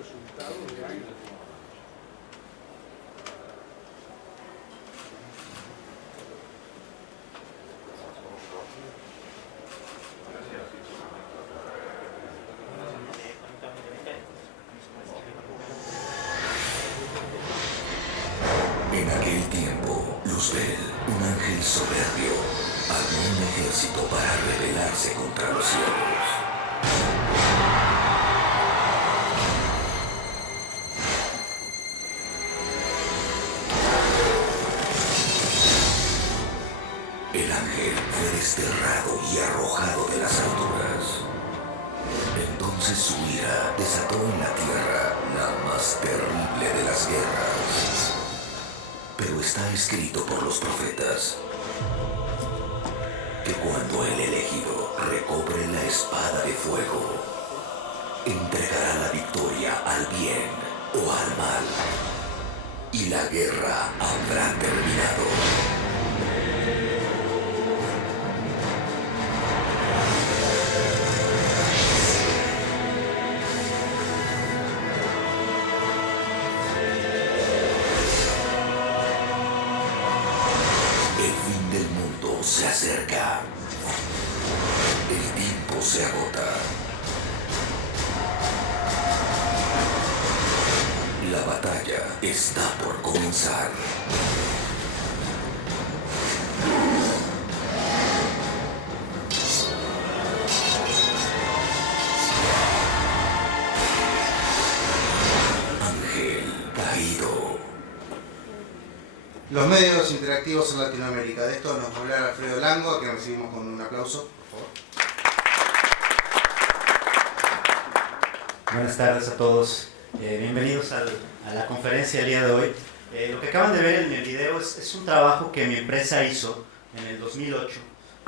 En aquel tiempo, Luzbel, un ángel soberbio, armó un ejército para rebelarse contra los cielos. El ángel fue desterrado y arrojado de las alturas. Entonces su ira desató en la tierra la más terrible de las guerras. Pero está escrito por los profetas que cuando el elegido recobre la espada de fuego, entregará la victoria al bien o al mal, y la guerra habrá terminado. Se acerca. El tiempo se agota. La batalla está por comenzar. Ángel caído. Los medios interactivos en Latinoamérica. De esto nos va a hablar Alfredo Lango, a quien recibimos con un aplauso, por favor. Buenas tardes a todos. Bienvenidos a la conferencia el día de hoy. Lo que acaban de ver en el video es un trabajo que mi empresa hizo en el 2008,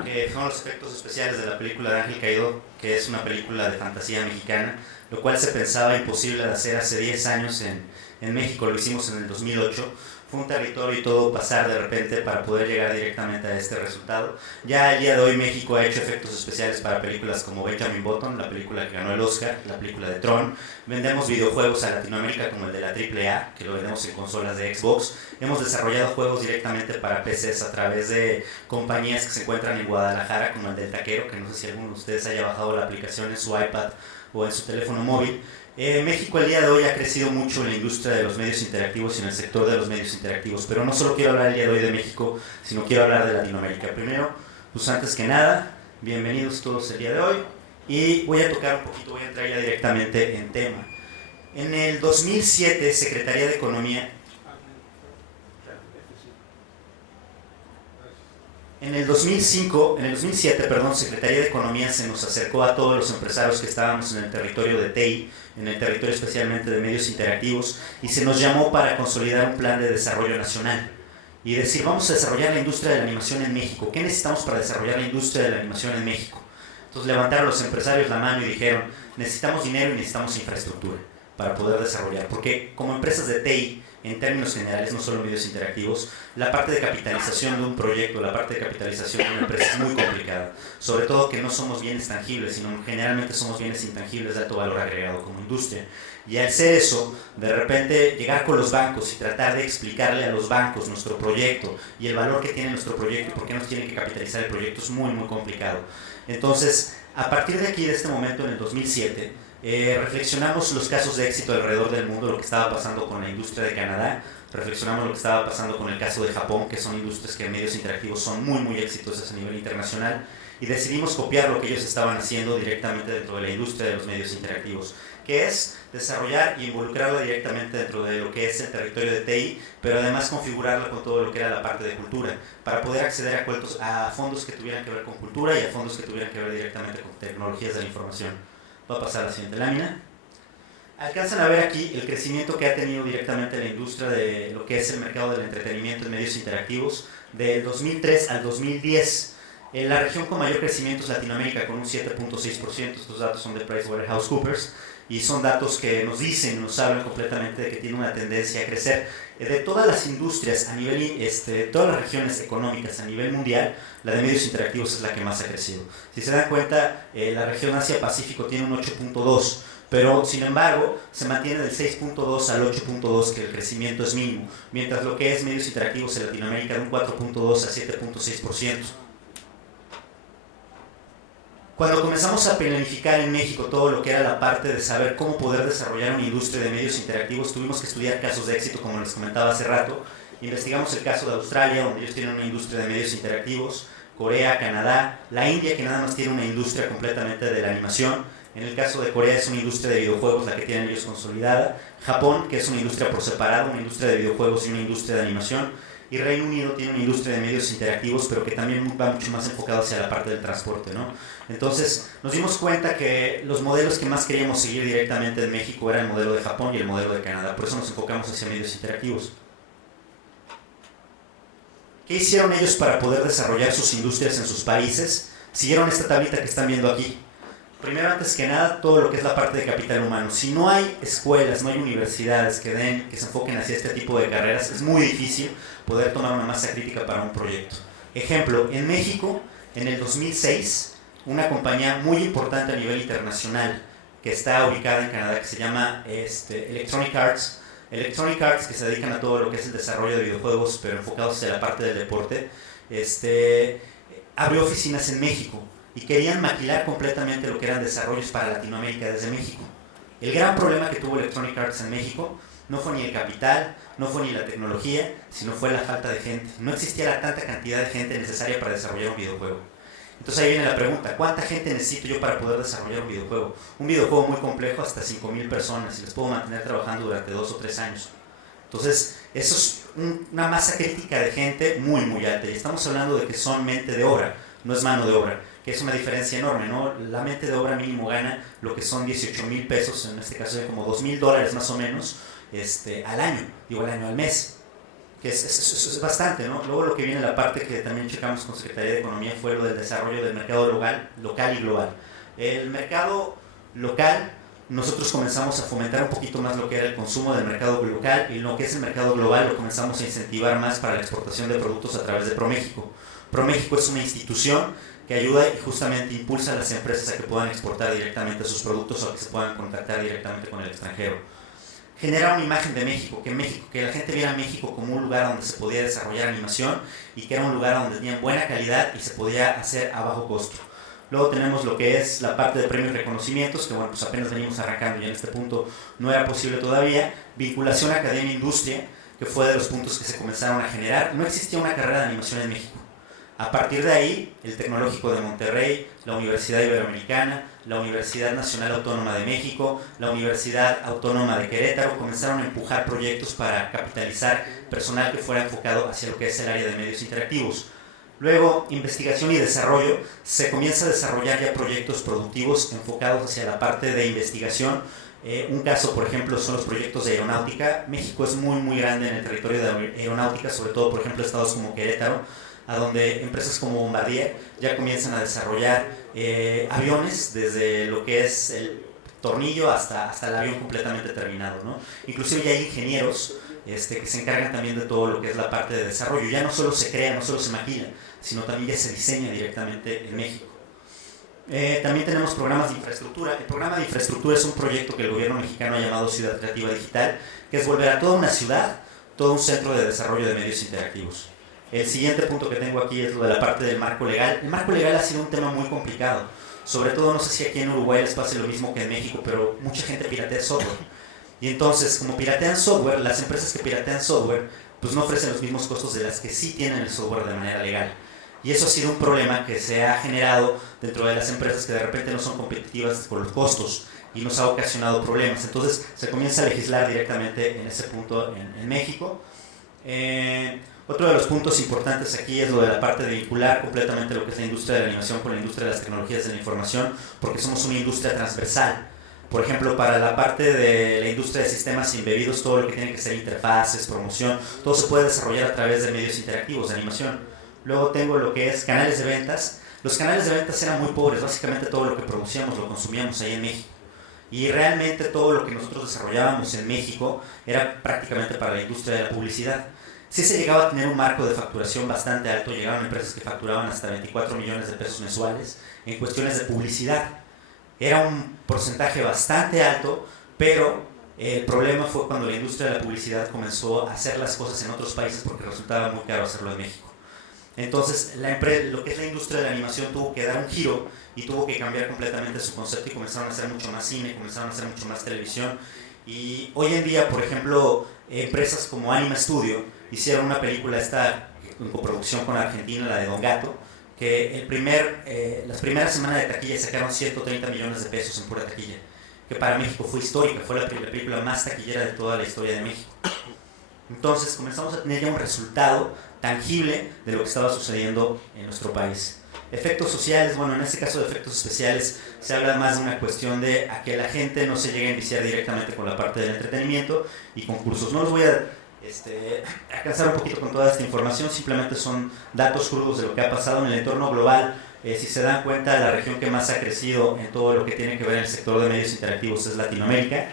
que fueron los efectos especiales de la película de Ángel Caído, que es una película de fantasía mexicana, lo cual se pensaba imposible de hacer hace 10 años en México. Lo hicimos en el 2008. Fue un territorio y todo pasar de repente para poder llegar directamente a este resultado. Ya el día de hoy México ha hecho efectos especiales para películas como Benjamin Button, la película que ganó el Oscar, la película de Tron. Vendemos videojuegos a Latinoamérica como el de la AAA, que lo vendemos en consolas de Xbox. Hemos desarrollado juegos directamente para PCs a través de compañías que se encuentran en Guadalajara, como el del Taquero, que no sé si alguno de ustedes haya bajado la aplicación en su iPad o en su teléfono móvil. México el día de hoy ha crecido mucho en la industria de los medios interactivos y en el sector de los medios interactivos, pero no solo quiero hablar el día de hoy de México, sino quiero hablar de Latinoamérica. Primero, pues antes que nada, bienvenidos todos el día de hoy, y voy a tocar un poquito, voy a entrar ya directamente en tema. En el 2007, Secretaría de Economía... En el 2007, Secretaría de Economía se nos acercó a todos los empresarios que estábamos en el territorio de TI, en el territorio especialmente de medios interactivos, y se nos llamó para consolidar un plan de desarrollo nacional y decir, vamos a desarrollar la industria de la animación en México. ¿Qué necesitamos para desarrollar la industria de la animación en México? Entonces levantaron los empresarios la mano y dijeron, necesitamos dinero y necesitamos infraestructura para poder desarrollar, porque como empresas de TI, en términos generales, no solo medios interactivos, la parte de capitalización de un proyecto, la parte de capitalización de una empresa es muy complicada, sobre todo que no somos bienes tangibles, sino generalmente somos bienes intangibles de alto valor agregado como industria. Y al ser eso, de repente llegar con los bancos y tratar de explicarle a los bancos nuestro proyecto y el valor que tiene nuestro proyecto y por qué nos tienen que capitalizar el proyecto es muy, muy complicado. Entonces, a partir de aquí, de este momento, en el 2007, reflexionamos los casos de éxito alrededor del mundo, lo que estaba pasando con la industria de Canadá, reflexionamos lo que estaba pasando con el caso de Japón, que son industrias que en medios interactivos son muy, muy exitosas a nivel internacional, y decidimos copiar lo que ellos estaban haciendo directamente dentro de la industria de los medios interactivos, que es desarrollar e involucrarlo directamente dentro de lo que es el territorio de TI, pero además configurarlo con todo lo que era la parte de cultura, para poder acceder a fondos que tuvieran que ver con cultura y a fondos que tuvieran que ver directamente con tecnologías de la información. Va a pasar a la siguiente lámina. Alcanzan a ver aquí el crecimiento que ha tenido directamente la industria de lo que es el mercado del entretenimiento en medios interactivos del 2003 al 2010. En la región con mayor crecimiento es Latinoamérica, con un 7.6%. Estos datos son de PricewaterhouseCoopers y son datos que nos dicen, nos hablan completamente de que tiene una tendencia a crecer. De todas las industrias a nivel, todas las regiones económicas a nivel mundial, la de medios interactivos es la que más ha crecido. Si se dan cuenta, la región Asia-Pacífico tiene un 8.2%, pero sin embargo se mantiene del 6.2 al 8.2, que el crecimiento es mínimo, mientras lo que es medios interactivos en Latinoamérica de un 4.2 a 7.6%. Cuando comenzamos a planificar en México todo lo que era la parte de saber cómo poder desarrollar una industria de medios interactivos, tuvimos que estudiar casos de éxito, como les comentaba hace rato. Investigamos el caso de Australia, donde ellos tienen una industria de medios interactivos, Corea, Canadá, la India, que nada más tiene una industria completamente de la animación. En el caso de Corea es una industria de videojuegos la que tienen ellos consolidada, Japón, que es una industria por separado, una industria de videojuegos y una industria de animación, y Reino Unido tiene una industria de medios interactivos, pero que también va mucho más enfocado hacia la parte del transporte, ¿no? Entonces nos dimos cuenta que los modelos que más queríamos seguir directamente en México era el modelo de Japón y el modelo de Canadá, por eso nos enfocamos hacia medios interactivos. ¿Qué hicieron ellos para poder desarrollar sus industrias en sus países? Siguieron esta tablita que están viendo aquí. Primero, antes que nada, todo lo que es la parte de capital humano. Si no hay escuelas, no hay universidades que se enfoquen hacia este tipo de carreras, es muy difícil poder tomar una masa crítica para un proyecto. Ejemplo, en México, en el 2006, una compañía muy importante a nivel internacional que está ubicada en Canadá, que se llama Electronic Arts, que se dedican a todo lo que es el desarrollo de videojuegos, pero enfocados hacia la parte del deporte, abrió oficinas en México y querían maquilar completamente lo que eran desarrollos para Latinoamérica desde México. El gran problema que tuvo Electronic Arts en México no fue ni el capital, no fue ni la tecnología, sino fue la falta de gente. No existía la tanta cantidad de gente necesaria para desarrollar un videojuego. Entonces ahí viene la pregunta, ¿cuánta gente necesito yo para poder desarrollar un videojuego? Un videojuego muy complejo, hasta 5,000 personas, y les puedo mantener trabajando durante 2 o 3 años. Entonces, eso es una masa crítica de gente muy, muy alta. Y estamos hablando de que son mente de obra, no es mano de obra, que es una diferencia enorme, ¿no? La mente de obra mínimo gana lo que son 18,000 pesos, en este caso de como $2,000 más o menos, al año, al mes, que es bastante, ¿no? Luego lo que viene la parte que también checamos con Secretaría de Economía fue lo del desarrollo del mercado local y global. El mercado local, nosotros comenzamos a fomentar un poquito más lo que era el consumo del mercado local, y lo que es el mercado global lo comenzamos a incentivar más para la exportación de productos a través de ProMéxico. ProMéxico es una institución que ayuda y justamente impulsa a las empresas a que puedan exportar directamente sus productos o a que se puedan contactar directamente con el extranjero. Genera una imagen de México, que la gente viera a México como un lugar donde se podía desarrollar animación y que era un lugar donde tenían buena calidad y se podía hacer a bajo costo. Luego tenemos lo que es la parte de premios y reconocimientos, que bueno, pues apenas venimos arrancando y en este punto no era posible todavía. Vinculación academia-industria, que fue de los puntos que se comenzaron a generar. No existía una carrera de animación en México. A partir de ahí, el Tecnológico de Monterrey, la Universidad Iberoamericana, la Universidad Nacional Autónoma de México, la Universidad Autónoma de Querétaro comenzaron a empujar proyectos para capitalizar personal que fuera enfocado hacia lo que es el área de medios interactivos. Luego, investigación y desarrollo, se comienza a desarrollar ya proyectos productivos enfocados hacia la parte de investigación. Un caso, por ejemplo, son los proyectos de aeronáutica. México es muy, muy grande en el territorio de aeronáutica, sobre todo, por ejemplo, estados como Querétaro, a donde empresas como Bombardier ya comienzan a desarrollar aviones, desde lo que es el tornillo hasta el avión completamente terminado, ¿no? Inclusive ya hay ingenieros que se encargan también de todo lo que es la parte de desarrollo. Ya no solo se crea, no solo se maquila, sino también ya se diseña directamente en México. También tenemos programas de infraestructura. El programa de infraestructura es un proyecto que el gobierno mexicano ha llamado Ciudad Creativa Digital, que es volver a toda una ciudad, todo un centro de desarrollo de medios interactivos. El siguiente punto que tengo aquí es lo de la parte del marco legal. El marco legal ha sido un tema muy complicado. Sobre todo, no sé si aquí en Uruguay les pase lo mismo que en México, pero mucha gente piratea software. Y entonces, como piratean software, las empresas que piratean software, pues no ofrecen los mismos costos de las que sí tienen el software de manera legal. Y eso ha sido un problema que se ha generado dentro de las empresas que de repente no son competitivas por los costos y nos ha ocasionado problemas. Entonces, se comienza a legislar directamente en ese punto en México. Otro de los puntos importantes aquí es lo de la parte de vincular completamente lo que es la industria de la animación con la industria de las tecnologías de la información, porque somos una industria transversal. Por ejemplo, para la parte de la industria de sistemas embebidos, todo lo que tiene que ser interfaces, promoción, todo se puede desarrollar a través de medios interactivos de animación. Luego tengo lo que es canales de ventas. Los canales de ventas eran muy pobres, básicamente todo lo que producíamos lo consumíamos ahí en México. Y realmente todo lo que nosotros desarrollábamos en México era prácticamente para la industria de la publicidad. Sí se llegaba a tener un marco de facturación bastante alto, llegaron empresas que facturaban hasta 24 millones de pesos mensuales en cuestiones de publicidad, Era un porcentaje bastante alto, pero el problema fue cuando la industria de la publicidad comenzó a hacer las cosas en otros países porque resultaba muy caro hacerlo en México. Entonces, lo que es la industria de la animación tuvo que dar un giro y tuvo que cambiar completamente su concepto y comenzaron a hacer mucho más cine, comenzaron a hacer mucho más televisión. Y hoy en día, por ejemplo, empresas como Anima Studio hicieron una película esta en coproducción con Argentina, la de Don Gato, que las primeras semanas de taquilla sacaron 130 millones de pesos en pura taquilla, que para México fue histórica, fue la película más taquillera de toda la historia de México. Entonces comenzamos a tener ya un resultado tangible de lo que estaba sucediendo en nuestro país. Efectos sociales, bueno, en este caso de efectos especiales se habla más de una cuestión de a que la gente no se llegue a enviciar directamente con la parte del entretenimiento y concursos. No los voy a cansar un poquito con toda esta información, simplemente son datos crudos de lo que ha pasado en el entorno global. Si se dan cuenta, la región que más ha crecido en todo lo que tiene que ver en el sector de medios interactivos es Latinoamérica.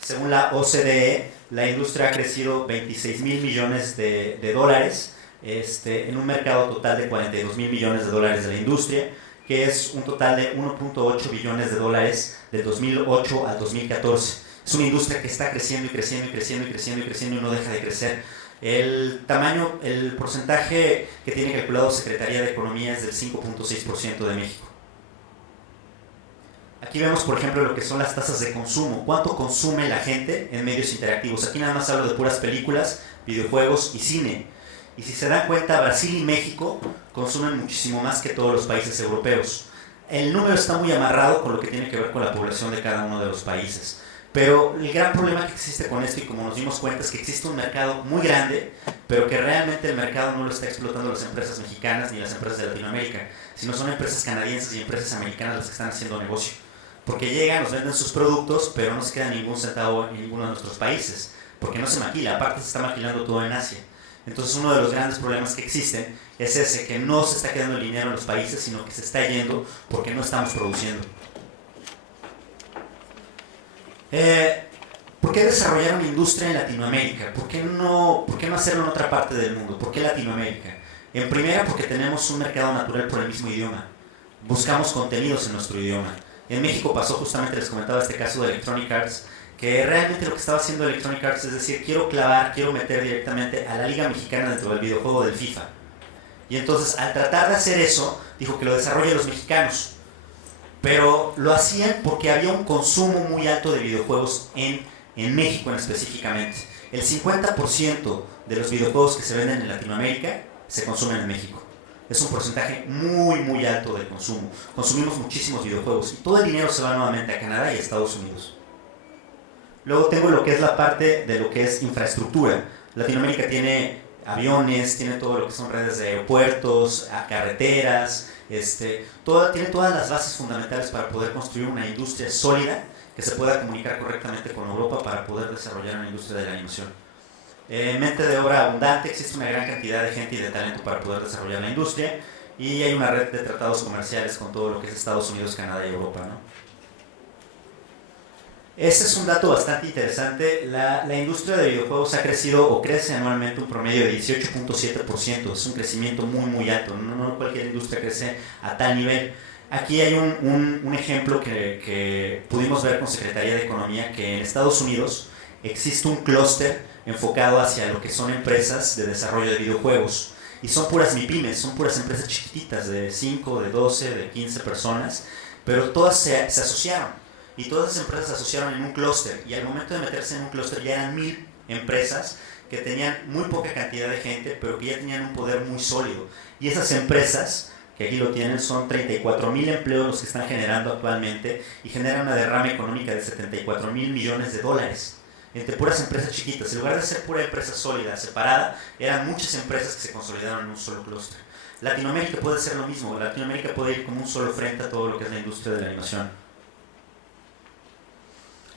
Según la OCDE, la industria ha crecido 26 mil millones de dólares en un mercado total de 42 mil millones de dólares de la industria, que es un total de 1.8 billones de dólares del 2008 al 2014. Es una industria que está creciendo y creciendo y creciendo y creciendo y creciendo y no deja de crecer. El porcentaje que tiene calculado Secretaría de Economía es del 5.6% de México. Aquí vemos, por ejemplo, lo que son las tasas de consumo. ¿Cuánto consume la gente en medios interactivos? Aquí nada más hablo de puras películas, videojuegos y cine. Y si se dan cuenta, Brasil y México consumen muchísimo más que todos los países europeos. El número está muy amarrado con lo que tiene que ver con la población de cada uno de los países. Pero el gran problema que existe con esto, y como nos dimos cuenta, es que existe un mercado muy grande, pero que realmente el mercado no lo está explotando las empresas mexicanas ni las empresas de Latinoamérica, sino son empresas canadienses y empresas americanas las que están haciendo negocio. Porque llegan, nos venden sus productos, pero no se queda ningún centavo en ninguno de nuestros países, porque no se maquila, aparte se está maquilando todo en Asia. Entonces uno de los grandes problemas que existen es ese, que no se está quedando el dinero en los países, sino que se está yendo porque no estamos produciendo. ¿Por qué desarrollar una industria en Latinoamérica? ¿Por qué no hacerlo en otra parte del mundo? ¿Por qué Latinoamérica? En primera, porque tenemos un mercado natural por el mismo idioma. Buscamos contenidos en nuestro idioma. En México pasó justamente, les comentaba este caso de Electronic Arts, que realmente lo que estaba haciendo Electronic Arts es decir, quiero meter directamente a la Liga Mexicana dentro del videojuego del FIFA. Y entonces, al tratar de hacer eso, dijo que lo desarrollen los mexicanos. Pero lo hacían porque había un consumo muy alto de videojuegos en México específicamente. El 50% de los videojuegos que se venden en Latinoamérica se consumen en México. Es un porcentaje muy muy alto de consumo. Consumimos muchísimos videojuegos y todo el dinero se va nuevamente a Canadá y a Estados Unidos. Luego tengo lo que es la parte de lo que es infraestructura. Latinoamérica tiene aviones, tiene todo lo que son redes de aeropuertos, carreteras, tiene todas las bases fundamentales para poder construir una industria sólida que se pueda comunicar correctamente con Europa para poder desarrollar una industria de la animación. Mente de obra abundante, existe una gran cantidad de gente y de talento para poder desarrollar la industria y hay una red de tratados comerciales con todo lo que es Estados Unidos, Canadá y Europa, ¿no? Este es un dato bastante interesante. La industria de videojuegos ha crecido o crece anualmente un promedio de 18.7%. Es un crecimiento muy muy alto. No cualquier industria crece a tal nivel. Aquí hay un ejemplo que pudimos ver con Secretaría de Economía, que en Estados Unidos existe un clúster enfocado hacia lo que son empresas de desarrollo de videojuegos. Y son puras MIPYMES, son puras empresas chiquititas de 5, de 12, de 15 personas, pero todas se asociaron. Y todas esas empresas se asociaron en un clúster, y al momento de meterse en un clúster ya eran 1000 empresas que tenían muy poca cantidad de gente, pero que ya tenían un poder muy sólido. Y esas empresas, que aquí lo tienen, son 34,000 empleos los que están generando actualmente, y generan una derrama económica de 74,000 millones de dólares, entre puras empresas chiquitas. En lugar de ser pura empresa sólida, separada, eran muchas empresas que se consolidaron en un solo clúster. Latinoamérica puede ser lo mismo. Latinoamérica puede ir como un solo frente a todo lo que es la industria de la animación.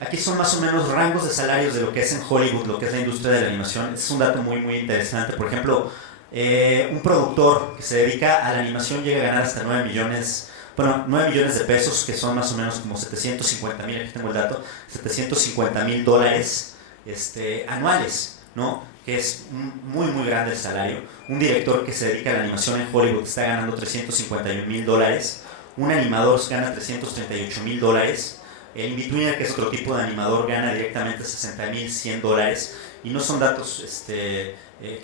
Aquí son más o menos rangos de salarios de lo que es en Hollywood, lo que es la industria de la animación. Es un dato muy muy interesante. Por ejemplo, un productor que se dedica a la animación llega a ganar hasta 9 millones de pesos, que son más o menos como 750,000, aquí tengo el dato, 750,000 dólares anuales, ¿no? Que es muy muy grande el salario. Un director que se dedica a la animación en Hollywood está ganando 351,000 dólares. Un animador gana $338,000. El in-betweener, que es otro tipo de animador, gana directamente $60,100. Y no son datos que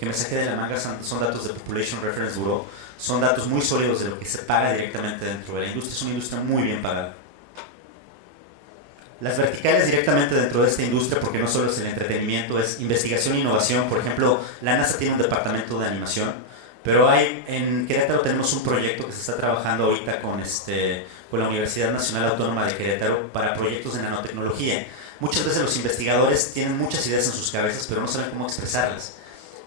me saqué de la manga, son datos de Population Reference Bureau. Son datos muy sólidos de lo que se paga directamente dentro de la industria. Es una industria muy bien pagada. Las verticales directamente dentro de esta industria, porque no solo es el entretenimiento, es investigación e innovación. Por ejemplo, la NASA tiene un departamento de animación, pero en Querétaro tenemos un proyecto que se está trabajando ahorita con la Universidad Nacional Autónoma de Querétaro para proyectos de nanotecnología. Muchas veces los investigadores tienen muchas ideas en sus cabezas, pero no saben cómo expresarlas.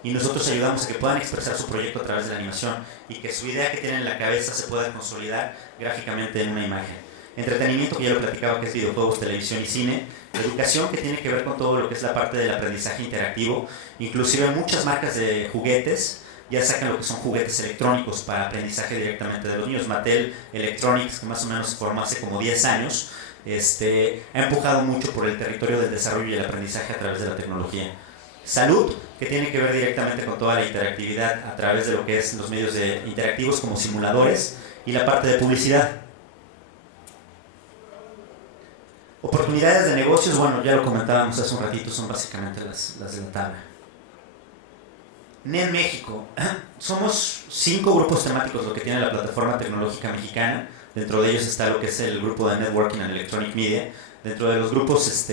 Y nosotros ayudamos a que puedan expresar su proyecto a través de la animación y que su idea que tienen en la cabeza se pueda consolidar gráficamente en una imagen. Entretenimiento, que ya lo platicaba, que es videojuegos, televisión y cine. Educación, que tiene que ver con todo lo que es la parte del aprendizaje interactivo. Inclusive muchas marcas de juguetes ya sacan lo que son juguetes electrónicos para aprendizaje directamente de los niños. Mattel Electronics, que más o menos se formó hace como 10 años, ha empujado mucho por el territorio del desarrollo y el aprendizaje a través de la tecnología. Salud, que tiene que ver directamente con toda la interactividad a través de lo que es los medios interactivos como simuladores, y la parte de publicidad. Oportunidades de negocios, bueno, ya lo comentábamos hace un ratito, son básicamente las de la tabla. NEM México, somos 5 grupos temáticos lo que tiene la plataforma tecnológica mexicana. Dentro de ellos está lo que es el grupo de Networking and Electronic Media. Dentro de los grupos,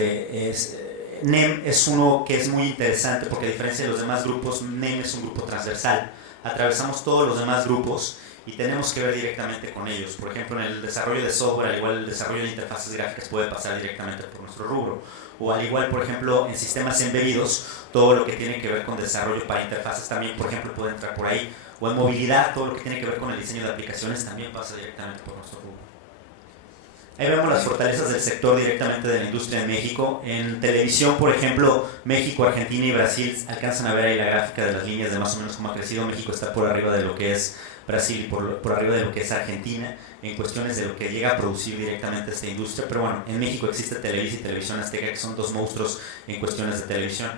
NEM es uno que es muy interesante porque, a diferencia de los demás grupos, NEM es un grupo transversal. Atravesamos todos los demás grupos y tenemos que ver directamente con ellos. Por ejemplo, en el desarrollo de software, al igual el desarrollo de interfaces gráficas puede pasar directamente por nuestro rubro. O al igual, por ejemplo, en sistemas embebidos, todo lo que tiene que ver con desarrollo para interfaces también, por ejemplo, puede entrar por ahí. O en movilidad, todo lo que tiene que ver con el diseño de aplicaciones también pasa directamente por nuestro rubro. Ahí vemos las fortalezas del sector directamente de la industria en México. En televisión, por ejemplo, México, Argentina y Brasil alcanzan a ver ahí la gráfica de las líneas de más o menos cómo ha crecido. México está por arriba de lo que es Brasil y por arriba de lo que es Argentina en cuestiones de lo que llega a producir directamente esta industria. Pero bueno, en México existe Televisa y Televisión Azteca, que son 2 monstruos en cuestiones de televisión.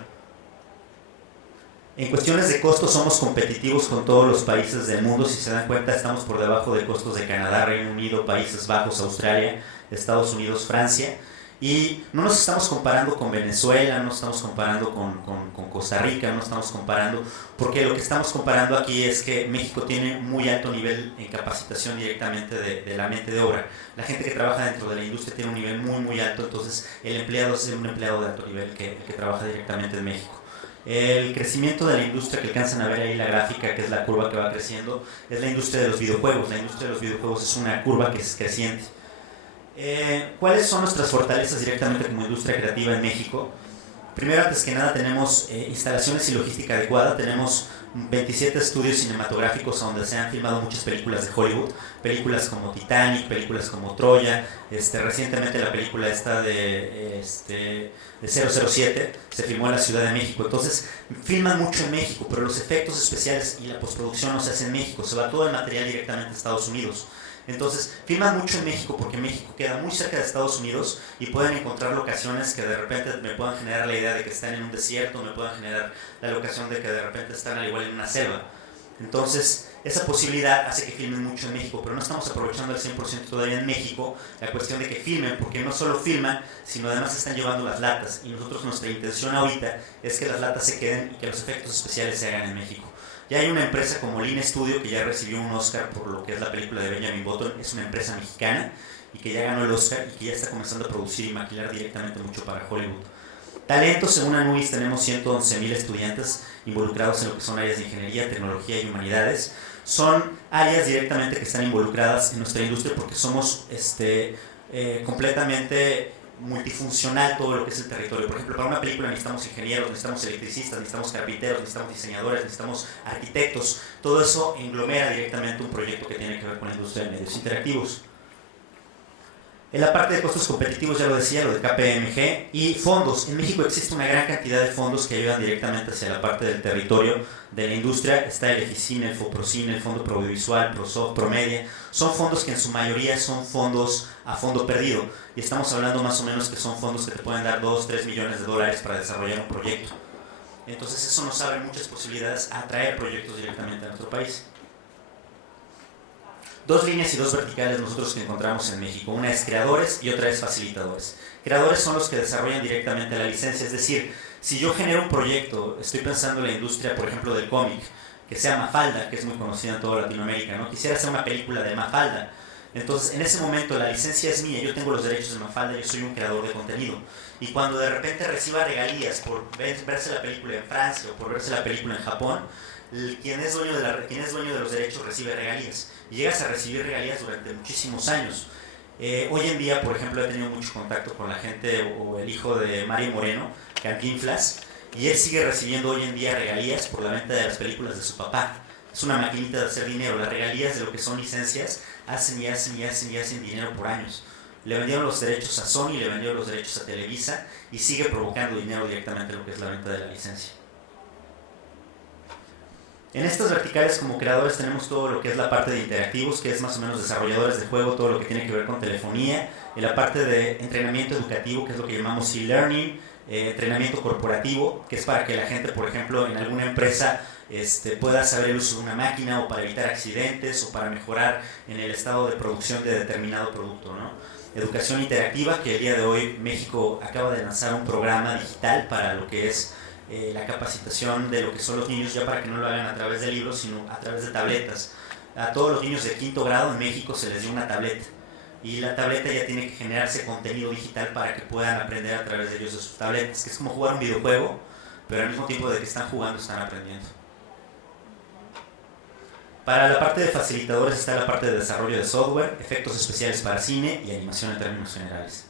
En cuestiones de costos somos competitivos con todos los países del mundo. Si se dan cuenta, estamos por debajo de costos de Canadá, Reino Unido, Países Bajos, Australia, Estados Unidos, Francia. Y no nos estamos comparando con Venezuela, no nos estamos comparando con Costa Rica, no nos estamos comparando, porque lo que estamos comparando aquí es que México tiene muy alto nivel en capacitación directamente de la mente de obra. La gente que trabaja dentro de la industria tiene un nivel muy muy alto, entonces el empleado es un empleado de alto nivel que trabaja directamente en México. El crecimiento de la industria que alcanzan a ver ahí la gráfica, que es la curva que va creciendo, es la industria de los videojuegos. La industria de los videojuegos es una curva que es creciente. ¿Cuáles son nuestras fortalezas directamente como industria creativa en México? Primero, antes que nada, tenemos instalaciones y logística adecuada. Tenemos 27 estudios cinematográficos donde se han filmado muchas películas de Hollywood, películas como Titanic, películas como Troya, recientemente la película esta de 007 se filmó en la Ciudad de México. Entonces filman mucho en México, pero los efectos especiales y la postproducción no se hace en México, se va todo el material directamente a Estados Unidos. Entonces, filman mucho en México porque México queda muy cerca de Estados Unidos y pueden encontrar locaciones que de repente me puedan generar la idea de que están en un desierto, me puedan generar la locación de que de repente están al igual en una selva. Entonces, esa posibilidad hace que filmen mucho en México, pero no estamos aprovechando al 100% todavía en México la cuestión de que filmen, porque no solo filman, sino además están llevando las latas. Y nosotros, nuestra intención ahorita es que las latas se queden y que los efectos especiales se hagan en México. Ya hay una empresa como Lean Studio que ya recibió un Oscar por lo que es la película de Benjamin Button. Es una empresa mexicana y que ya ganó el Oscar y que ya está comenzando a producir y maquilar directamente mucho para Hollywood. Talentos, según Anubis, tenemos 111,000 estudiantes involucrados en lo que son áreas de ingeniería, tecnología y humanidades. Son áreas directamente que están involucradas en nuestra industria porque somos completamente multifuncional todo lo que es el territorio. Por ejemplo, para una película necesitamos ingenieros, necesitamos electricistas, necesitamos carpinteros, necesitamos diseñadores, necesitamos arquitectos. Todo eso englomera directamente un proyecto que tiene que ver con la industria de medios interactivos. En la parte de costos competitivos ya lo decía, lo de KPMG y fondos. En México existe una gran cantidad de fondos que ayudan directamente hacia la parte del territorio de la industria. Está el EGICINE, el FOPROCINE, el Fondo Pro Audiovisual, ProSoft, Promedia. Son fondos que en su mayoría son fondos a fondo perdido. Y estamos hablando más o menos que son fondos que te pueden dar 2-3 millones de dólares para desarrollar un proyecto. Entonces eso nos abre muchas posibilidades a atraer proyectos directamente a nuestro país. dos líneas y dos verticales nosotros que encontramos en México. Una es creadores y otra es facilitadores. Creadores son los que desarrollan directamente la licencia, es decir, si yo genero un proyecto, estoy pensando en la industria, por ejemplo, del cómic, que sea Mafalda, que es muy conocida en toda Latinoamérica, ¿no? Quisiera hacer una película de Mafalda. Entonces, en ese momento la licencia es mía, yo tengo los derechos de Mafalda, yo soy un creador de contenido. Y cuando de repente reciba regalías por verse la película en Francia o por verse la película en Japón, quien es dueño de los derechos recibe regalías. Y llegas a recibir regalías durante muchísimos años. Hoy en día, por ejemplo, he tenido mucho contacto con la gente o el hijo de Mario Moreno, Cantinflas, y él sigue recibiendo hoy en día regalías por la venta de las películas de su papá. Es una maquinita de hacer dinero. Las regalías de lo que son licencias hacen dinero por años. Le vendieron los derechos a Sony, le vendieron los derechos a Televisa y sigue provocando dinero directamente lo que es la venta de la licencia. En estas verticales como creadores tenemos todo lo que es la parte de interactivos, que es más o menos desarrolladores de juego, todo lo que tiene que ver con telefonía, en la parte de entrenamiento educativo, que es lo que llamamos e-learning, entrenamiento corporativo, que es para que la gente, por ejemplo, en alguna empresa pueda saber el uso de una máquina o para evitar accidentes o para mejorar en el estado de producción de determinado producto, ¿no? Educación interactiva, que el día de hoy México acaba de lanzar un programa digital para lo que es la capacitación de lo que son los niños, ya para que no lo hagan a través de libros, sino a través de tabletas. A todos los niños de quinto grado en México se les dio una tableta y la tableta ya tiene que generarse contenido digital para que puedan aprender a través de ellos de sus tabletas, que es como jugar un videojuego, pero al mismo tiempo de que están jugando están aprendiendo. Para la parte de facilitadores está la parte de desarrollo de software, efectos especiales para cine y animación en términos generales.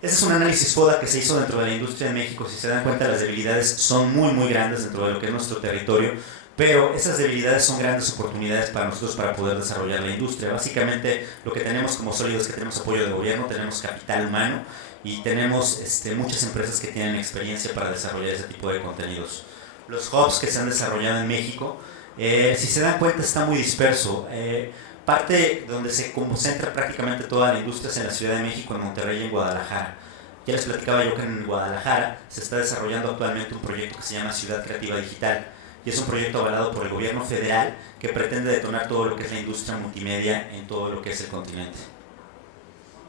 Este es un análisis FODA que se hizo dentro de la industria de México. Si se dan cuenta, las debilidades son muy grandes dentro de lo que es nuestro territorio, pero esas debilidades son grandes oportunidades para nosotros para poder desarrollar la industria. Básicamente lo que tenemos como sólido es que tenemos apoyo de gobierno, tenemos capital humano y tenemos muchas empresas que tienen experiencia para desarrollar ese tipo de contenidos. Los hubs que se han desarrollado en México, si se dan cuenta, está muy disperso. Parte donde se concentra prácticamente toda la industria es en la Ciudad de México, en Monterrey y en Guadalajara. Ya les platicaba yo que en Guadalajara se está desarrollando actualmente un proyecto que se llama Ciudad Creativa Digital, y es un proyecto avalado por el gobierno federal que pretende detonar todo lo que es la industria multimedia en todo lo que es el continente.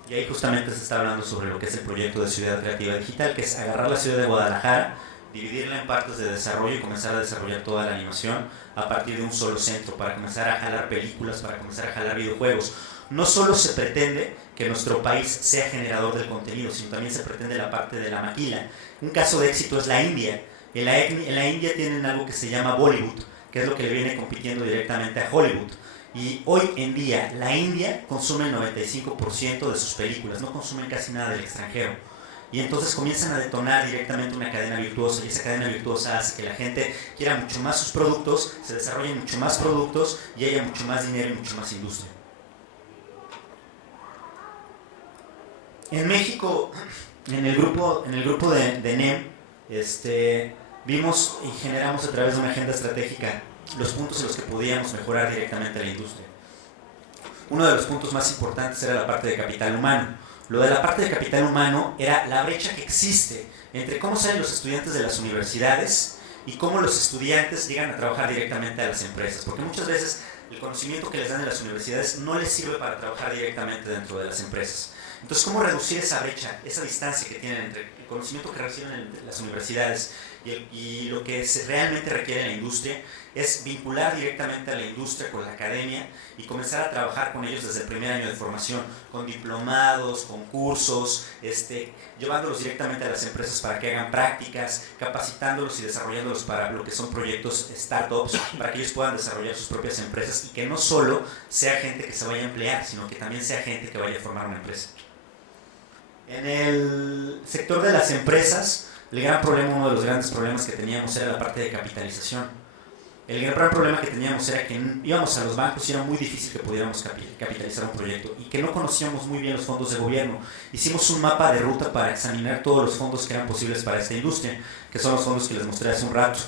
Y ahí justamente se está hablando sobre lo que es el proyecto de Ciudad Creativa Digital, que es agarrar la ciudad de Guadalajara, dividirla en partes de desarrollo y comenzar a desarrollar toda la animación a partir de un solo centro, para comenzar a jalar películas, para comenzar a jalar videojuegos. No solo se pretende que nuestro país sea generador del contenido, sino también se pretende la parte de la maquila. Un caso de éxito es la India. En la India tienen algo que se llama Bollywood, que es lo que le viene compitiendo directamente a Hollywood. Y hoy en día la India consume el 95% de sus películas, no consumen casi nada del extranjero. Y entonces comienzan a detonar directamente una cadena virtuosa, y esa cadena virtuosa hace que la gente quiera mucho más sus productos, se desarrollen mucho más productos y haya mucho más dinero y mucho más industria. En México, en el grupo de NEM, vimos y generamos a través de una agenda estratégica los puntos en los que podíamos mejorar directamente la industria. Uno de los puntos más importantes era la parte de capital humano. Lo de la parte de capital humano era la brecha que existe entre cómo salen los estudiantes de las universidades y cómo los estudiantes llegan a trabajar directamente a las empresas, porque muchas veces el conocimiento que les dan en las universidades no les sirve para trabajar directamente dentro de las empresas. Entonces, ¿cómo reducir esa brecha, esa distancia que tienen entre el conocimiento que reciben en las universidades y lo que realmente requiere la industria? Es vincular directamente a la industria con la academia y comenzar a trabajar con ellos desde el primer año de formación, con diplomados, con cursos, llevándolos directamente a las empresas para que hagan prácticas, capacitándolos y desarrollándolos para lo que son proyectos startups, para que ellos puedan desarrollar sus propias empresas y que no solo sea gente que se vaya a emplear, sino que también sea gente que vaya a formar una empresa. En el sector de las empresas, uno de los grandes problemas que teníamos era la parte de capitalización. El gran problema que teníamos era que íbamos a los bancos y era muy difícil que pudiéramos capitalizar un proyecto y que no conocíamos muy bien los fondos de gobierno. Hicimos un mapa de ruta para examinar todos los fondos que eran posibles para esta industria, que son los fondos que les mostré hace un rato.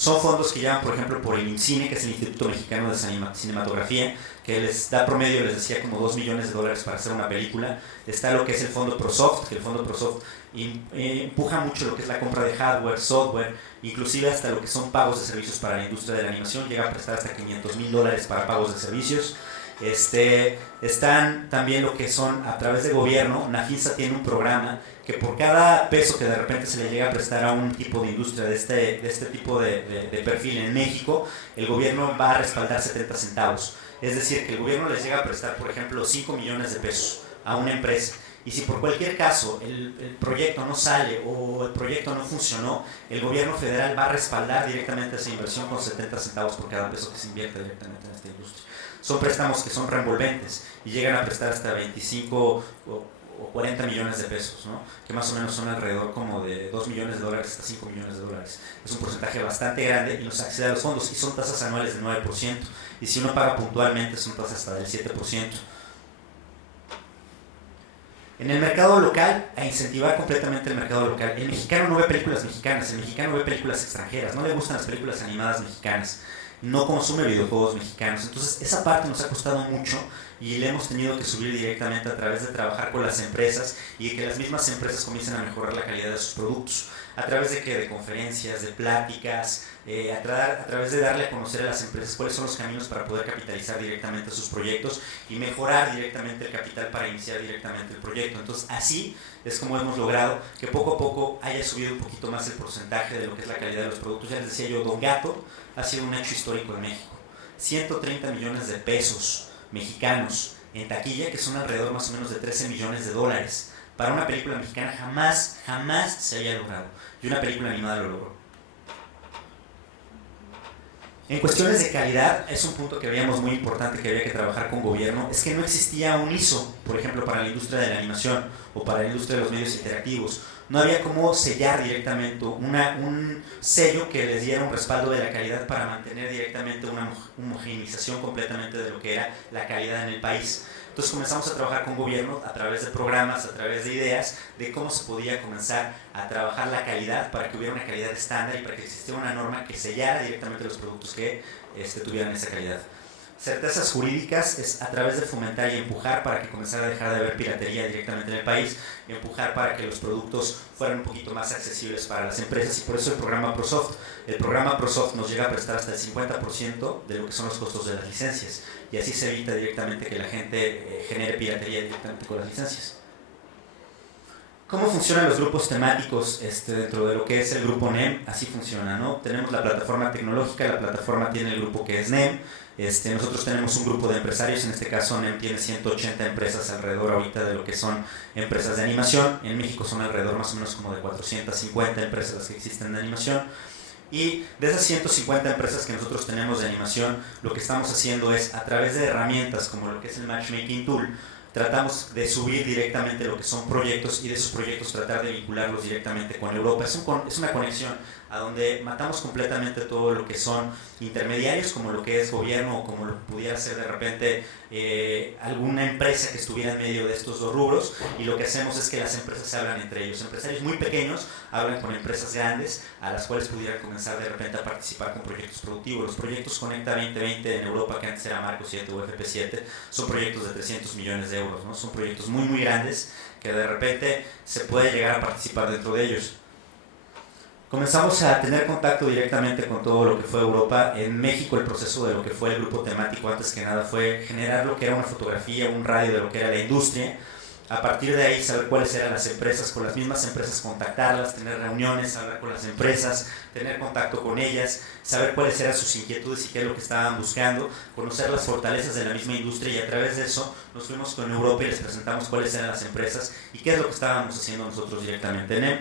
Son fondos que llevan, por ejemplo, por el IMCINE, que es el Instituto Mexicano de Cinematografía, que les da promedio, les decía, como $2 millones para hacer una película. Está lo que es el fondo ProSoft, que el fondo ProSoft empuja mucho lo que es la compra de hardware, software, inclusive hasta lo que son pagos de servicios para la industria de la animación. Llega a prestar hasta $500,000 para pagos de servicios. Están también lo que son a través de gobierno. Nafinsa tiene un programa que por cada peso que de repente se le llega a prestar a un tipo de industria de este tipo de perfil en México, el gobierno va a respaldar 70 centavos. Es decir, que el gobierno les llega a prestar, por ejemplo, 5 millones de pesos a una empresa. Y si por cualquier caso el proyecto no sale o el proyecto no funcionó, el gobierno federal va a respaldar directamente esa inversión con 70 centavos por cada peso que se invierte directamente en esta industria. Son préstamos que son reenvolventes y llegan a prestar hasta 25 o 40 millones de pesos, ¿no? Que más o menos son alrededor como de $2 millones hasta $5 millones. Es un porcentaje bastante grande y nos accede a los fondos, y son tasas anuales del 9%, y si uno paga puntualmente son tasas hasta del 7%. En el mercado local, a incentivar completamente el mercado local. El mexicano no ve películas mexicanas, el mexicano ve películas extranjeras, no le gustan las películas animadas mexicanas, no consume videojuegos mexicanos. Entonces esa parte nos ha costado mucho y le hemos tenido que subir directamente a través de trabajar con las empresas y de que las mismas empresas comiencen a mejorar la calidad de sus productos. ¿A través de qué? De conferencias, de pláticas, a través de darle a conocer a las empresas cuáles son los caminos para poder capitalizar directamente sus proyectos y mejorar directamente el capital para iniciar directamente el proyecto. Entonces así es como hemos logrado que poco a poco haya subido un poquito más el porcentaje de lo que es la calidad de los productos. Ya les decía yo, Don Gato ha sido un hecho histórico en México. 130 millones de pesos mexicanos en taquilla, que son alrededor más o menos de $13 millones. Para una película mexicana jamás se había logrado, y una película animada lo logró. En cuestiones de calidad, es un punto que veíamos muy importante que había que trabajar con gobierno, es que no existía un ISO, por ejemplo, para la industria de la animación o para la industria de los medios interactivos. No había cómo sellar directamente un sello que les diera un respaldo de la calidad para mantener directamente una homogeneización completamente de lo que era la calidad en el país. Entonces comenzamos a trabajar con gobierno a través de programas, a través de ideas de cómo se podía comenzar a trabajar la calidad para que hubiera una calidad estándar y para que existiera una norma que sellara directamente los productos que tuvieran esa calidad. Certezas jurídicas es a través de fomentar y empujar para que comenzara a dejar de haber piratería directamente en el país, y empujar para que los productos fueran un poquito más accesibles para las empresas, y por eso el programa ProSoft. El programa ProSoft nos llega a prestar hasta el 50% de lo que son los costos de las licencias, y así se evita directamente que la gente genere piratería directamente con las licencias. ¿Cómo funcionan los grupos temáticos dentro de lo que es el grupo NEM? Así funciona, ¿no? Tenemos la plataforma tecnológica, la plataforma tiene el grupo que es NEM. Nosotros tenemos un grupo de empresarios, en este caso NEM tiene 180 empresas alrededor ahorita de lo que son empresas de animación. En México son alrededor más o menos como de 450 empresas las que existen de animación. Y de esas 150 empresas que nosotros tenemos de animación, lo que estamos haciendo es, a través de herramientas como lo que es el Matchmaking Tool, tratamos de subir directamente lo que son proyectos, y de esos proyectos tratar de vincularlos directamente con Europa. Es una conexión a donde matamos completamente todo lo que son intermediarios, como lo que es gobierno o como lo que pudiera ser de repente alguna empresa que estuviera en medio de estos dos rubros, y lo que hacemos es que las empresas se hablan entre ellos. Empresarios muy pequeños hablan con empresas grandes a las cuales pudieran comenzar de repente a participar con proyectos productivos. Los proyectos Conecta 2020 en Europa, que antes era Marco 7 o FP7, son proyectos de 300 millones de euros, ¿no? Son proyectos muy grandes que de repente se puede llegar a participar dentro de ellos. Comenzamos a tener contacto directamente con todo lo que fue Europa. En México el proceso de lo que fue el grupo temático antes que nada fue generar lo que era una fotografía, un radio de lo que era la industria. A partir de ahí saber cuáles eran las empresas, con las mismas empresas contactarlas, tener reuniones, hablar con las empresas, tener contacto con ellas, saber cuáles eran sus inquietudes y qué es lo que estaban buscando, conocer las fortalezas de la misma industria, y a través de eso nos fuimos con Europa y les presentamos cuáles eran las empresas y qué es lo que estábamos haciendo nosotros directamente en NEM.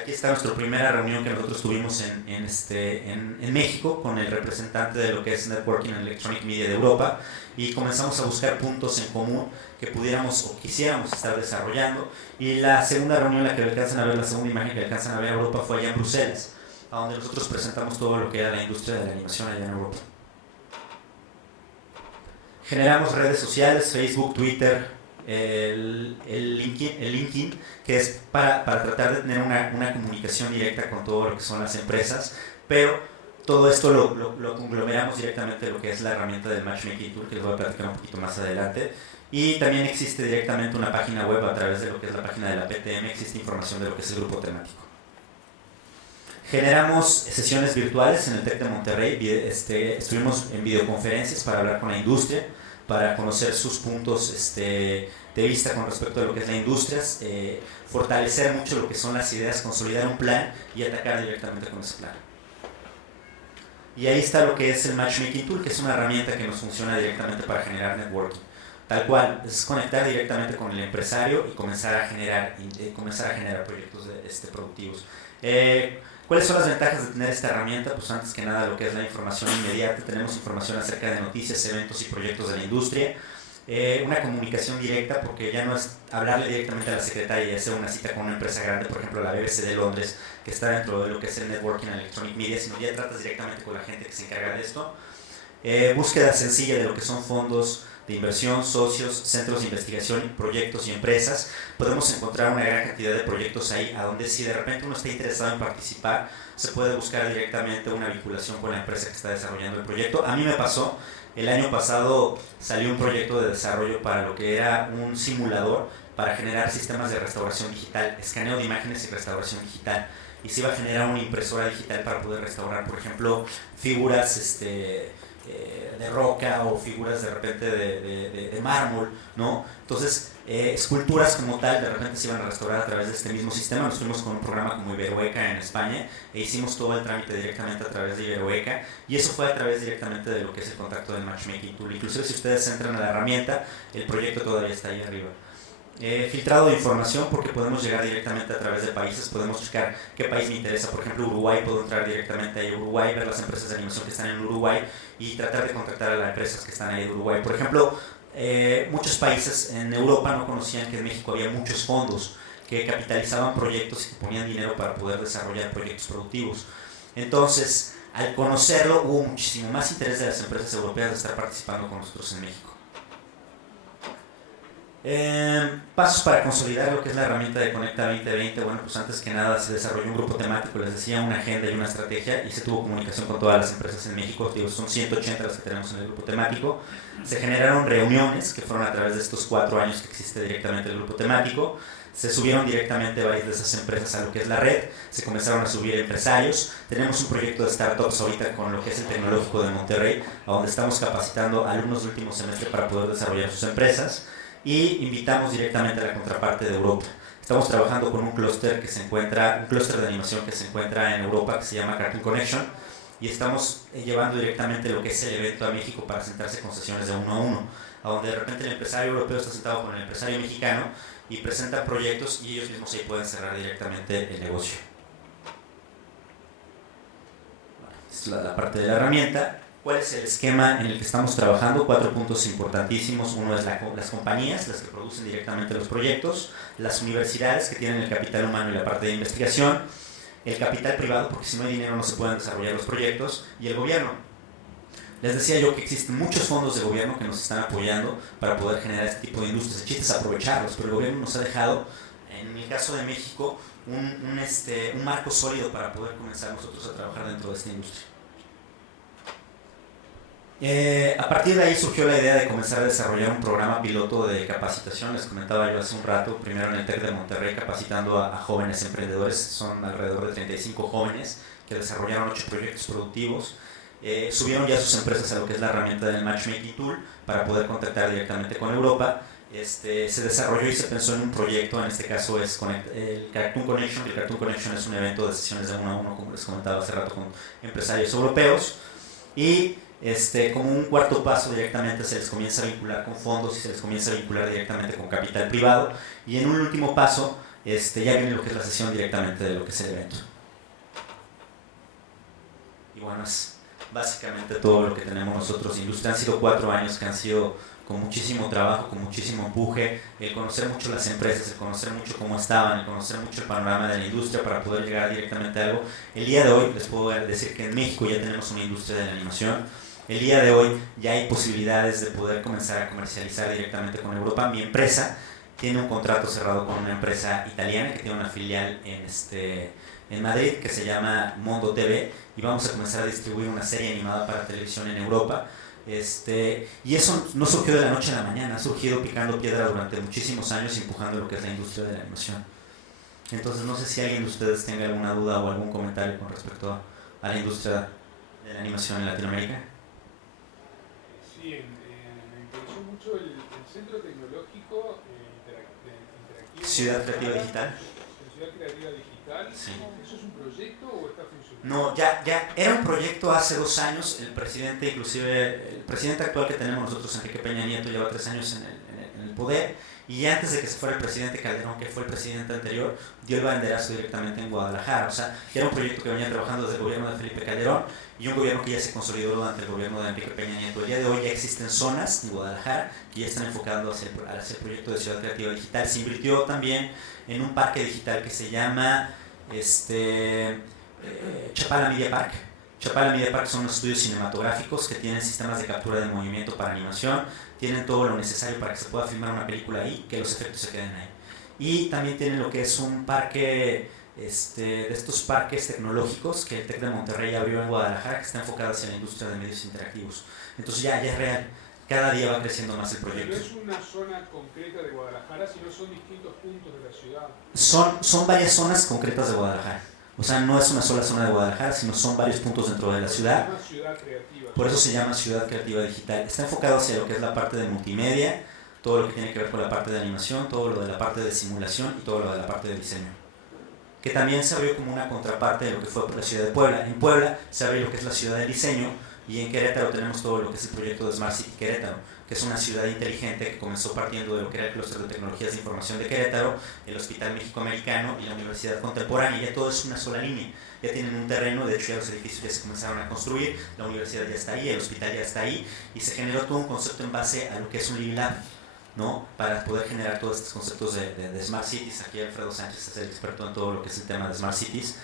Aquí está nuestra primera reunión que nosotros tuvimos en México con el representante de lo que es Networking and Electronic Media de Europa, y comenzamos a buscar puntos en común que pudiéramos o quisiéramos estar desarrollando. Y la segunda reunión, la que alcanzan a ver, la segunda imagen que alcanzan a ver Europa, fue allá en Bruselas, a donde nosotros presentamos todo lo que era la industria de la animación allá en Europa. Generamos redes sociales, Facebook, Twitter, el LinkedIn, que es para tratar de tener una comunicación directa con todo lo que son las empresas, pero todo esto lo conglomeramos directamente en lo que es la herramienta del Matchmaking Tool, que les voy a platicar un poquito más adelante. Y también existe directamente una página web a través de lo que es la página de la PTM, existe información de lo que es el grupo temático. Generamos sesiones virtuales en el TEC de Monterrey, estuvimos en videoconferencias para hablar con la industria, para conocer sus puntos de vista con respecto a lo que es la industria, fortalecer mucho lo que son las ideas, consolidar un plan y atacar directamente con ese plan. Y ahí está lo que es el Matchmaking Tool, que es una herramienta que nos funciona directamente para generar networking. Tal cual, es conectar directamente con el empresario y comenzar a generar proyectos productivos. ¿Cuáles son las ventajas de tener esta herramienta? Pues antes que nada lo que es la información inmediata, tenemos información acerca de noticias, eventos y proyectos de la industria, una comunicación directa, porque ya no es hablarle directamente a la secretaria y hacer una cita con una empresa grande, por ejemplo la BBC de Londres, que está dentro de lo que es el Networking and Electronic Media, sino ya tratas directamente con la gente que se encarga de esto. Búsqueda sencilla de lo que son fondos de inversión, socios, centros de investigación, proyectos y empresas. Podemos encontrar una gran cantidad de proyectos ahí, a donde si de repente uno está interesado en participar, se puede buscar directamente una vinculación con la empresa que está desarrollando el proyecto. A mí me pasó, el año pasado salió un proyecto de desarrollo para lo que era un simulador para generar sistemas de restauración digital, escaneo de imágenes y restauración digital. Y se iba a generar una impresora digital para poder restaurar, por ejemplo, figuras de roca o figuras de repente de mármol, ¿no? Entonces, esculturas como tal de repente se iban a restaurar a través de este mismo sistema. Nos fuimos con un programa como Iberoeca en España e hicimos todo el trámite directamente a través de Iberoeca, y eso fue a través directamente de lo que es el contacto del Matchmaking Tool. Inclusive si ustedes entran a la herramienta, el proyecto todavía está ahí arriba. Filtrado de información, porque podemos llegar directamente a través de países, podemos buscar qué país me interesa. Por ejemplo, Uruguay, puedo entrar directamente ahí a Uruguay, ver las empresas de animación que están en Uruguay y tratar de contactar a las empresas que están ahí en Uruguay. Por ejemplo, muchos países en Europa no conocían que en México había muchos fondos que capitalizaban proyectos y que ponían dinero para poder desarrollar proyectos productivos. Entonces, al conocerlo, hubo muchísimo más interés de las empresas europeas de estar participando con nosotros en México. Pasos para consolidar lo que es la herramienta de Conecta 2020. Bueno, pues antes que nada se desarrolló un grupo temático, les decía, una agenda y una estrategia, y se tuvo comunicación con todas las empresas en México. Digo, son 180 las que tenemos en el grupo temático. Se generaron reuniones que fueron a través de estos 4 años que existe directamente el grupo temático. Se subieron directamente varias de esas empresas a lo que es la red, se comenzaron a subir empresarios. Tenemos un proyecto de startups ahorita con lo que es el Tecnológico de Monterrey, a donde estamos capacitando alumnos del último semestre para poder desarrollar sus empresas. Y invitamos directamente a la contraparte de Europa. Estamos trabajando con un clúster de animación que se encuentra en Europa, que se llama Cartoon Connection, y estamos llevando directamente lo que es el evento a México para sentarse con sesiones de 1 a 1, a donde de repente el empresario europeo está sentado con el empresario mexicano y presentan proyectos y ellos mismos ahí pueden cerrar directamente el negocio. Bueno, esta es la parte de la herramienta. ¿Cuál es el esquema en el que estamos trabajando? 4 puntos importantísimos. Uno es las compañías, las que producen directamente los proyectos, las universidades que tienen el capital humano y la parte de investigación, el capital privado, porque si no hay dinero no se pueden desarrollar los proyectos, y el gobierno. Les decía yo que existen muchos fondos de gobierno que nos están apoyando para poder generar este tipo de industrias. El chiste es aprovecharlos, pero el gobierno nos ha dejado, en el caso de México, un marco sólido para poder comenzar nosotros a trabajar dentro de esta industria. A partir de ahí surgió la idea de comenzar a desarrollar un programa piloto de capacitación. Les comentaba yo hace un rato, primero en el TEC de Monterrey, capacitando a jóvenes emprendedores. Son alrededor de 35 jóvenes que desarrollaron 8 proyectos productivos. Subieron ya sus empresas a lo que es la herramienta del Matchmaking Tool para poder contactar directamente con Europa. Se desarrolló y se pensó en un proyecto, en este caso es el Cartoon Connection. El Cartoon Connection es un evento de sesiones de 1 a 1, como les comentaba hace rato, con empresarios europeos. Y como un cuarto paso directamente se les comienza a vincular con fondos y se les comienza a vincular directamente con capital privado, y en un último paso ya viene lo que es la sesión directamente de lo que es el evento. Y bueno, es básicamente todo lo que tenemos nosotros. Industria han sido 4 años que han sido con muchísimo trabajo, con muchísimo empuje, el conocer mucho las empresas, el conocer mucho cómo estaban, el conocer mucho el panorama de la industria para poder llegar directamente a algo. El día de hoy les puedo decir que en México ya tenemos una industria de la animación. El día de hoy ya hay posibilidades de poder comenzar a comercializar directamente con Europa. Mi empresa tiene un contrato cerrado con una empresa italiana que tiene una filial en Madrid que se llama Mondo TV, y vamos a comenzar a distribuir una serie animada para televisión en Europa. Y eso no surgió de la noche a la mañana, ha surgido picando piedra durante muchísimos años, empujando lo que es la industria de la animación. Entonces no sé si alguien de ustedes tenga alguna duda o algún comentario con respecto a la industria de la animación en Latinoamérica. Sí, me interesó mucho el Centro Tecnológico Interactivo. Ciudad Creativa Digital. Ciudad Creativa Digital. Sí. ¿Eso es un proyecto o está funcionando? No, ya era un proyecto hace 2 años. El presidente, inclusive el presidente actual que tenemos nosotros, Enrique Peña Nieto, lleva 3 años en el poder, y antes de que se fuera el presidente Calderón, que fue el presidente anterior, dio el banderazo directamente en Guadalajara. O sea, era un proyecto que venía trabajando desde el gobierno de Felipe Calderón y un gobierno que ya se consolidó durante el gobierno de Enrique Peña Nieto. El día de hoy ya existen zonas en Guadalajara que ya están enfocando hacia el proyecto de Ciudad Creativa Digital. Se invirtió también en un parque digital que se llama Chapala Media Park. Chapala Media Park son unos estudios cinematográficos que tienen sistemas de captura de movimiento para animación, tienen todo lo necesario para que se pueda filmar una película ahí, que los efectos se queden ahí. Y también tienen lo que es un parque, de estos parques tecnológicos que el TEC de Monterrey abrió en Guadalajara, que está enfocado hacia la industria de medios interactivos. Entonces ya es real, cada día va creciendo más el proyecto. No es una zona concreta de Guadalajara, sino son distintos puntos de la ciudad. Son varias zonas concretas de Guadalajara. O sea, no es una sola zona de Guadalajara, sino son varios puntos dentro de la ciudad. Se llama Ciudad Creativa. Por eso se llama Ciudad Creativa Digital. Está enfocado hacia lo que es la parte de multimedia, todo lo que tiene que ver con la parte de animación, todo lo de la parte de simulación y todo lo de la parte de diseño. Que también se abrió como una contraparte de lo que fue la ciudad de Puebla. En Puebla se abrió lo que es la ciudad del diseño, y en Querétaro tenemos todo lo que es el proyecto de Smart City Querétaro, que es una ciudad inteligente que comenzó partiendo de lo que era el clúster de tecnologías de información de Querétaro, el Hospital México-Americano y la Universidad Contemporánea. Ya todo es una sola línea, ya tienen un terreno, de hecho ya los edificios ya se comenzaron a construir, la universidad ya está ahí, el hospital ya está ahí, y se generó todo un concepto en base a lo que es un Living Lab, ¿no? Para poder generar todos estos conceptos de Smart Cities. Aquí Alfredo Sánchez es el experto en todo lo que es el tema de Smart Cities.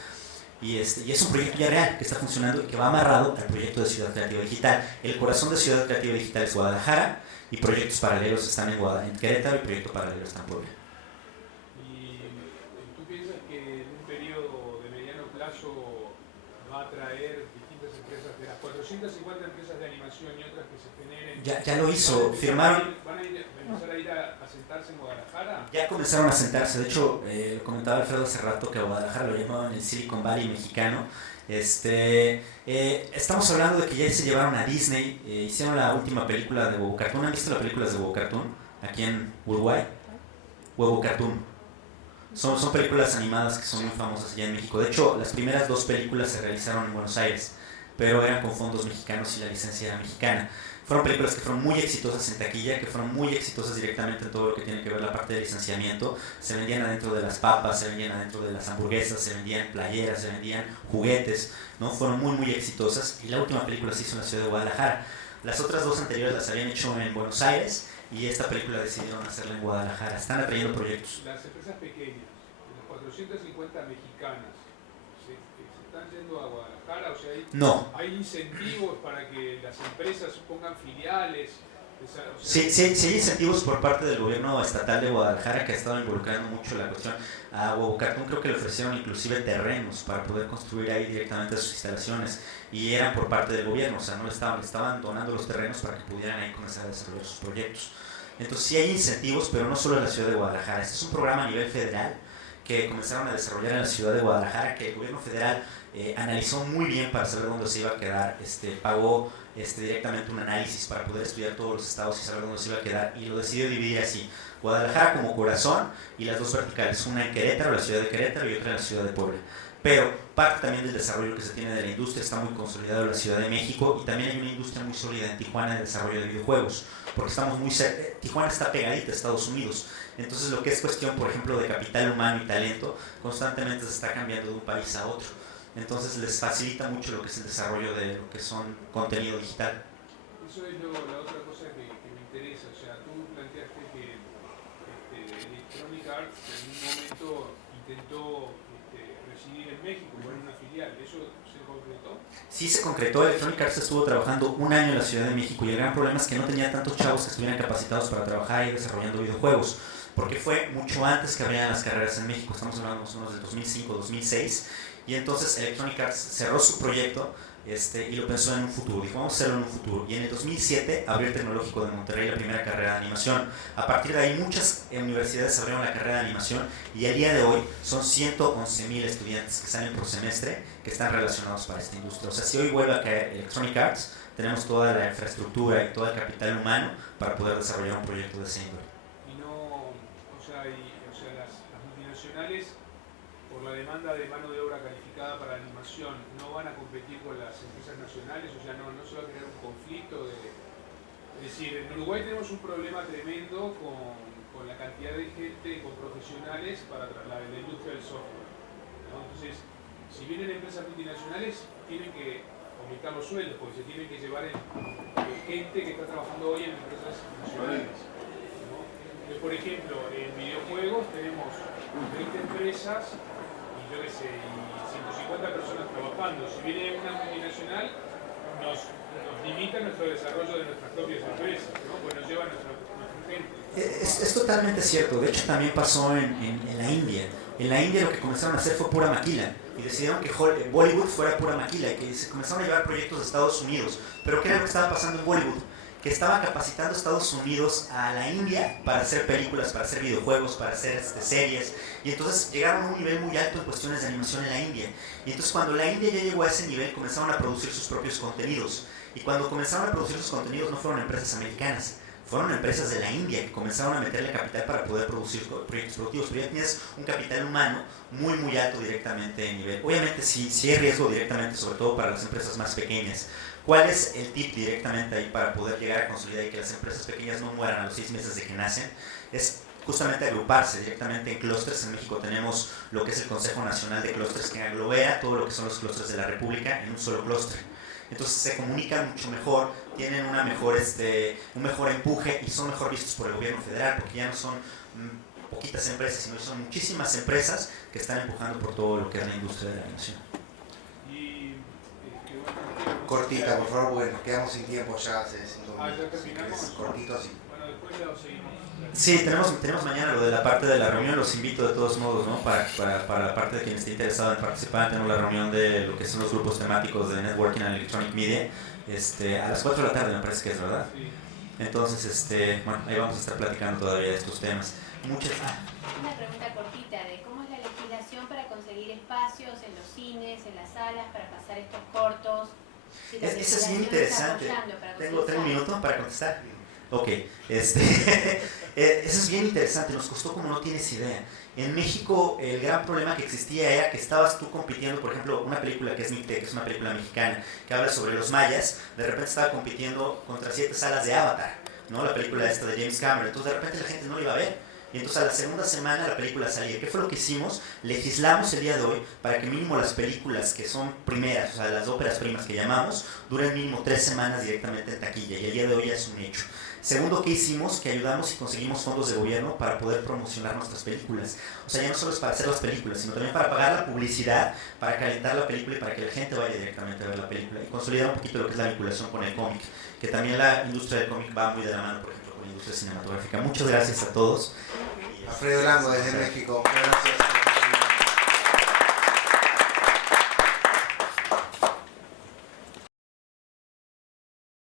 Y es un proyecto ya real que está funcionando y que va amarrado al proyecto de Ciudad Creativa Digital. El corazón de Ciudad Creativa Digital es Guadalajara, y proyectos paralelos están en Querétaro, y proyectos paralelos están en Puebla. ¿Y tú piensas que en un periodo de mediano plazo va a traer distintas empresas, de las 450 empresas de animación y otras que se generen? Ya lo hizo, firmaron. ¿Van a empezar a ir a sentarse en Guadalajara? Ya comenzaron a sentarse. De hecho, comentaba Alfredo hace rato que a Guadalajara lo llamaban el Silicon Valley mexicano. Estamos hablando de que ya se llevaron a Disney, hicieron la última película de Huevo Cartoon. ¿Han visto las películas de Huevo Cartoon aquí en Uruguay? Huevo Cartoon. Son películas animadas que son muy famosas allá en México. De hecho, las primeras 2 películas se realizaron en Buenos Aires, pero eran con fondos mexicanos y la licencia era mexicana. Fueron películas que fueron muy exitosas en taquilla, que fueron muy exitosas directamente en todo lo que tiene que ver la parte de licenciamiento. Se vendían adentro de las papas, se vendían adentro de las hamburguesas, se vendían playeras, se vendían juguetes, ¿no? Fueron muy exitosas, y la última película se hizo en la ciudad de Guadalajara. Las otras 2 anteriores las habían hecho en Buenos Aires, y esta película decidieron hacerla en Guadalajara. Están atrayendo proyectos. Las empresas pequeñas, las 450 mexicanas, ¿se están yendo a Guadalajara? O sea, ¿hay incentivos para que las empresas pongan filiales? Sí, hay incentivos por parte del gobierno estatal de Guadalajara, que ha estado involucrando mucho la cuestión. A Huevo Cartoon creo que le ofrecieron inclusive terrenos para poder construir ahí directamente sus instalaciones, y eran por parte del gobierno. O sea, no le estaban donando los terrenos para que pudieran ahí comenzar a desarrollar sus proyectos. Entonces sí hay incentivos, pero no solo en la ciudad de Guadalajara. Este es un programa a nivel federal que comenzaron a desarrollar en la ciudad de Guadalajara, que el gobierno federal analizó muy bien para saber dónde se iba a quedar, pagó directamente un análisis para poder estudiar todos los estados y saber dónde se iba a quedar, y lo decidió dividir así: Guadalajara como corazón y las 2 verticales, una en Querétaro, la ciudad de Querétaro, y otra en la ciudad de Puebla. Pero parte también del desarrollo que se tiene de la industria está muy consolidado en la Ciudad de México, y también hay una industria muy sólida en Tijuana de desarrollo de videojuegos, porque estamos muy cerca. Tijuana está pegadita a Estados Unidos. Entonces lo que es cuestión, por ejemplo, de capital humano y talento, constantemente se está cambiando de un país a otro. Entonces les facilita mucho lo que es el desarrollo de lo que son contenido digital. Eso es la otra cosa que me interesa. O sea, tú planteaste que Electronic Arts en un momento intentó residir en México, poner una filial. ¿Eso se concretó? Sí se concretó. Electronic Arts estuvo trabajando un año en la Ciudad de México y el gran problema es que no tenía tantos chavos que estuvieran capacitados para trabajar y desarrollando videojuegos, porque fue mucho antes que abrieran las carreras en México. Estamos hablando más o menos del 2005, 2006, y entonces Electronic Arts cerró su proyecto y lo pensó en un futuro. Dijo, vamos a hacerlo en un futuro. Y en el 2007 abrió el Tecnológico de Monterrey la primera carrera de animación. A partir de ahí muchas universidades abrieron la carrera de animación y al día de hoy son 111,000 estudiantes que salen por semestre que están relacionados para esta industria. O sea, si hoy vuelve a caer Electronic Arts, tenemos toda la infraestructura y todo el capital humano para poder desarrollar un proyecto de ese índole. Y no, las multinacionales, por la demanda de mano de obra calificada para animación, no van a competir con las empresas nacionales, o sea, no se va a crear un conflicto es decir, en Uruguay tenemos un problema tremendo con la cantidad de gente, con profesionales para la industria del software, ¿no? Entonces, si vienen empresas multinacionales, tienen que aumentar los sueldos, porque se tienen que llevar gente que está trabajando hoy en empresas nacionales, ¿no? Entonces, por ejemplo, en videojuegos tenemos 20 empresas y yo qué sé, y 150 personas trabajando. Si viene una multinacional, nos limita nuestro desarrollo de nuestras propias empresas, ¿no? Pues nos lleva nuestra gente. Es totalmente cierto. De hecho, también pasó en la India. En la India lo que comenzaron a hacer fue pura maquila y decidieron que Bollywood fuera pura maquila y que se comenzaron a llevar proyectos de Estados Unidos. Pero ¿qué era lo que estaba pasando en Bollywood? Que estaban capacitando a Estados Unidos a la India para hacer películas, para hacer videojuegos, para hacer series, y entonces llegaron a un nivel muy alto en cuestiones de animación en la India. Y entonces cuando la India ya llegó a ese nivel, comenzaron a producir sus propios contenidos, y cuando comenzaron a producir sus contenidos no fueron empresas americanas, fueron empresas de la India que comenzaron a meterle capital para poder producir proyectos productivos, pero ya tienes un capital humano muy alto directamente en nivel. Obviamente sí hay riesgo directamente, sobre todo para las empresas más pequeñas. ¿Cuál es el tip directamente ahí para poder llegar a consolidar y que las empresas pequeñas no mueran a los 6 meses de que nacen? Es justamente agruparse directamente en clústeres. En México tenemos lo que es el Consejo Nacional de Clústeres, que aglomera todo lo que son los clústeres de la República en un solo clúster. Entonces se comunican mucho mejor, tienen un mejor empuje y son mejor vistos por el gobierno federal, porque ya no son poquitas empresas, sino son muchísimas empresas que están empujando por todo lo que es la industria de la animación. Cortita, por favor, porque nos quedamos sin tiempo ya hace 5 minutos. ¿Ya terminamos? Cortito así. Bueno, después lo seguimos. Sí, tenemos mañana lo de la parte de la reunión, los invito de todos modos, ¿no? Para la parte de quien esté interesado en participar, tenemos la reunión de lo que son los grupos temáticos de Networking and Electronic Media, a las 4 de la tarde me parece que es, ¿verdad? Sí. Entonces, bueno, ahí vamos a estar platicando todavía de estos temas. Una pregunta cortita de cómo es la legislación para conseguir espacios en los cines, en las salas, para pasar estos cortos. Si la Eso es bien legislación está interesante. apoyando para ¿Tengo conseguir un minuto para contestar? Ok, eso es bien interesante, nos costó como no tienes idea. En México el gran problema que existía era que estabas tú compitiendo, por ejemplo, una película que es Mictec, que es una película mexicana, que habla sobre los mayas, de repente estaba compitiendo contra 7 salas de Avatar, ¿no? La película esta de James Cameron, entonces de repente la gente no la iba a ver. Y entonces a la segunda semana la película salía. ¿Qué fue lo que hicimos? Legislamos el día de hoy para que mínimo las películas que son primeras, o sea, las óperas primas que llamamos, duren mínimo 3 semanas directamente en taquilla, y el día de hoy ya es un hecho. Segundo, ¿qué hicimos? Que ayudamos y conseguimos fondos de gobierno para poder promocionar nuestras películas. O sea, ya no solo es para hacer las películas, sino también para pagar la publicidad, para calentar la película y para que la gente vaya directamente a ver la película. Y consolidar un poquito lo que es la vinculación con el cómic, que también la industria del cómic va muy de la mano, por ejemplo, con la industria cinematográfica. Muchas gracias a todos. Alfredo Lango desde México. Gracias.